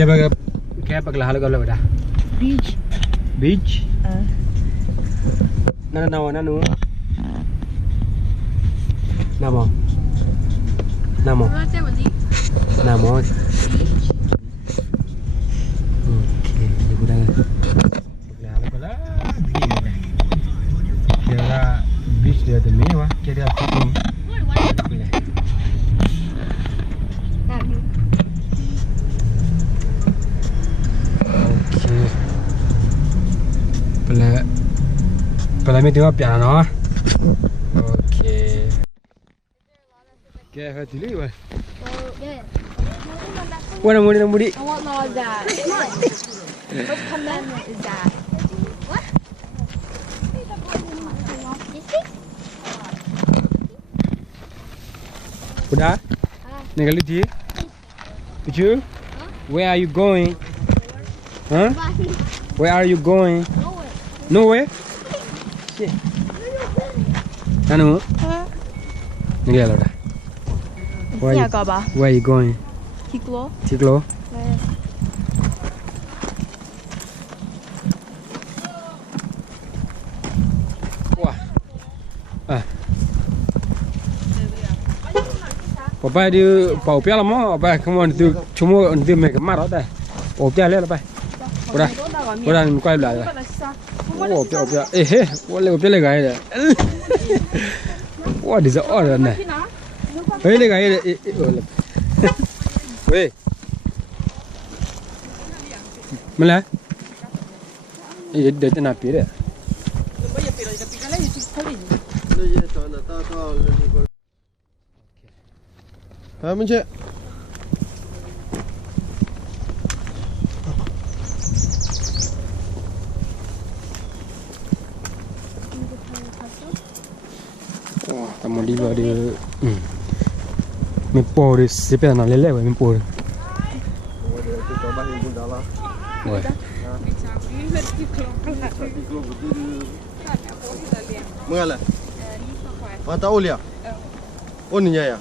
Kayak apa hal kalau dah? Beach. Beach. Nanu. Nama. Okey, ibu dah. Sebelah lah. Kira beach dia tu mewah, kira fitting. Okey. Pela mi tengok piano ah. Okey. Kaya hati ni wah. What mudi? I want more of that. What commandment is that? What? Udah? Ninggal di? Pichu? Where are you going? Huh? Where are you going? Nowhere? Shit. Nanu? Ninggal dah. Where are you going? Tiklo? Wah. Papa dia pau pia lama, apa kamu nanti cuma nanti mereka marah dah. Pau pia le apa? Udah kau belah. Oh pia. Boleh pia le gaya dah. Wah dia orang dah. Le gaya dah. Weh. Mana? Dia tu nak pergi dah. Macam Wah, tamu di luar dia. Mempo dia siapa nak lelak weh mempo. coba himpun dalam. Wah. Mengalah. Apa tahu dia? Oh ni ya.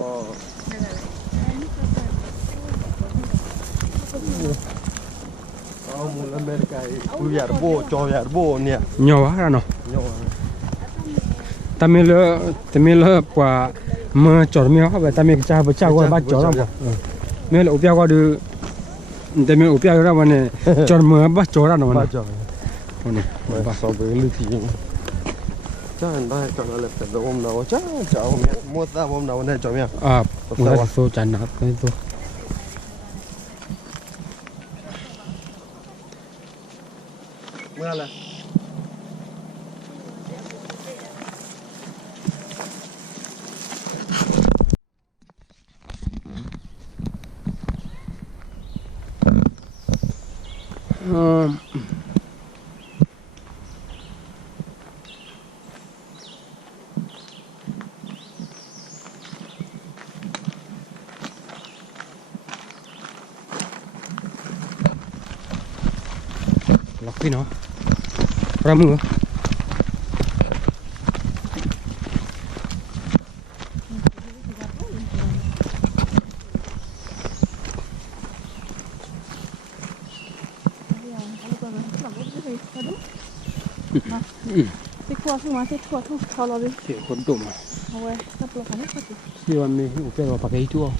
Oh. Oh mula mereka biar bo ni. Nyawa kan no. Tamil apa macam ni apa tamil cah baca gua baca orang. Mel upia gua de tamil upia orang mana corma baca orang mana. Baca. Oh ni. So begitu sih. Jangan dah kalau lepas tu om nak jauh ni. Muda om nak nak jauh ya. Muda so jangan itu. Mengalah. Lakui no. Ramu. C'est quoi tout kalau lebih. Si kodum. Ouais, ça peut faire ça. Si wame upia gua pakai itu oh.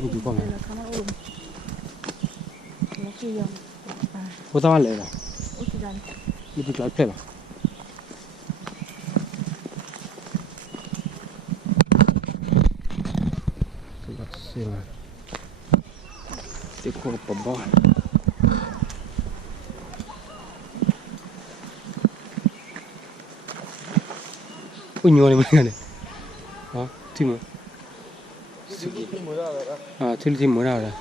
Itu kau mana? Kau tahu le lah. Itu kelas lah. Sila. Sikor pembawah. Punya ni mana ni? Timur. Timur ada.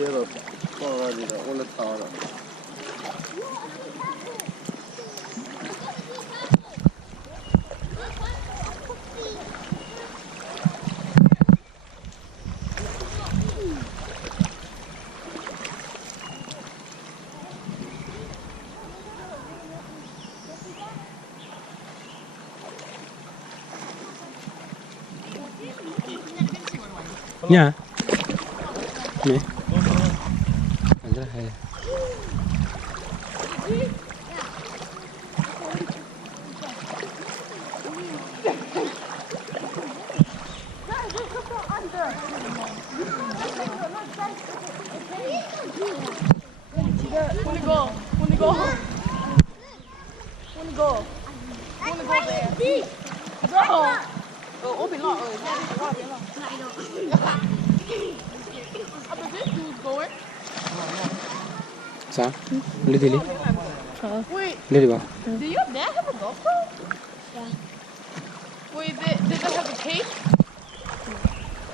的了，放那里了，我来擦了。Nha. Nè. Anh rất hay. Wanna go? Wanna go? Wanna go? Wanna go there? Go! Open lot. Sao? Lấy đi. Wait, Lấy đi vào. do your dad have a GoPro? Yeah. Wait, did they have a case?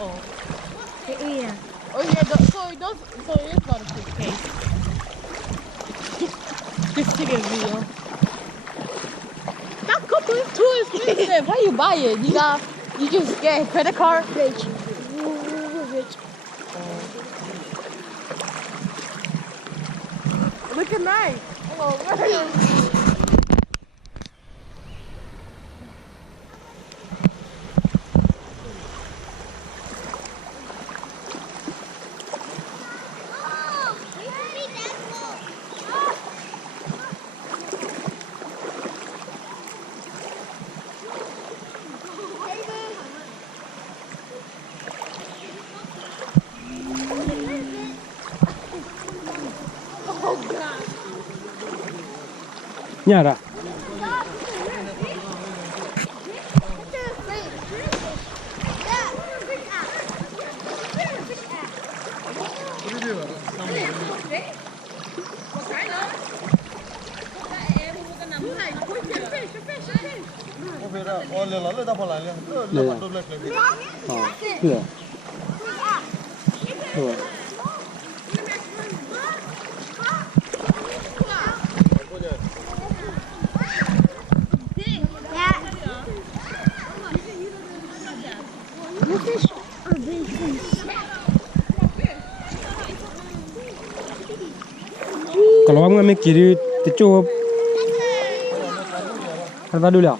Oh. Yeah. Oh yeah, so it is not a good case. Just take a video. That GoPro is too expensive. How you buy it? You just get a credit card? Rich. Look at mine. Hello, Nhà ra. Kìa. Rồi. Kalau kamu ngambil kiri, tercup. Apa dulu ya?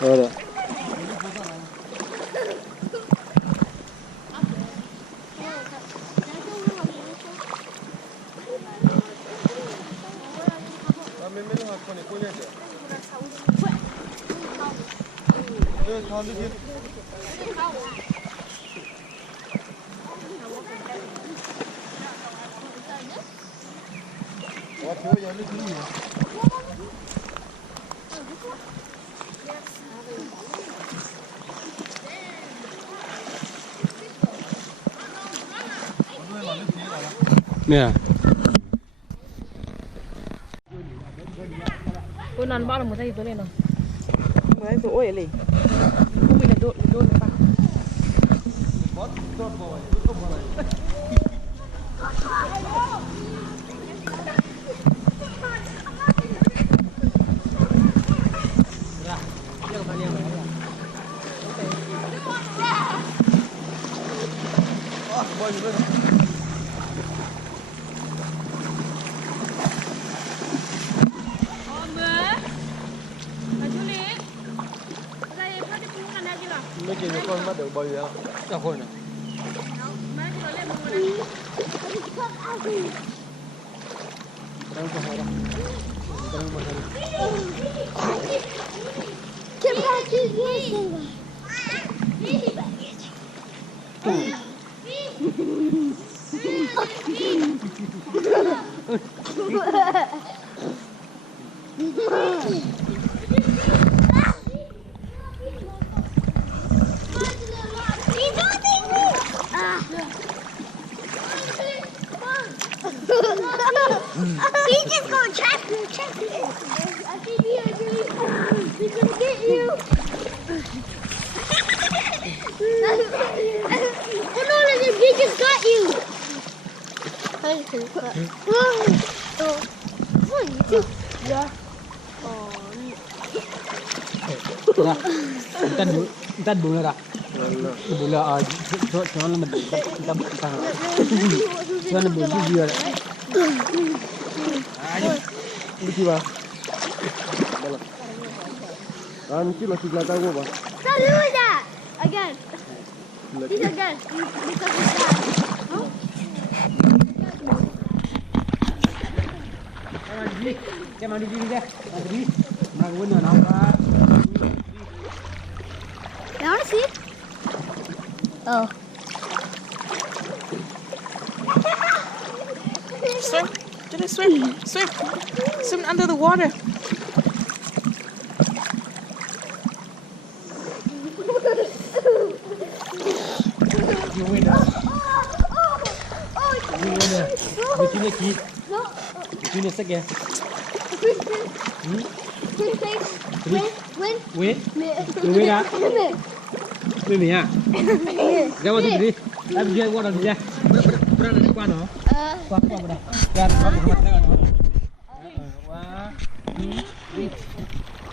Ada. Nè. Tôi năn bao là một tay tôi lên rồi. Mới tôi ôi lên. Không bị là đốt ba. Mấy kia con bắt được bao nhiêu? Đâu khôn à? He's just gonna trap you. I think he's gonna get you. Oh no, he's just Yeah. Dah. Entar dulu dah. Dulu jangan lama. Entar. Jangan lama dia. Ayo. Ini ba? Kan kilo 3 tahu ba? Saluda! Again. This again. This again. Jangan mandi dulu deh. Mandi. Nak guna nak. I want to see. Oh. Swim. Just swim. Swim. Swim under the water. You win. You win. Between the key. No. Between the second. Win. Win. You win ah. Win me ah. Jangan mati diri. Tapi dia buat apa dia? Berapa ada kuat no? Kuat berapa dah? Kuat berapa dah? Wah.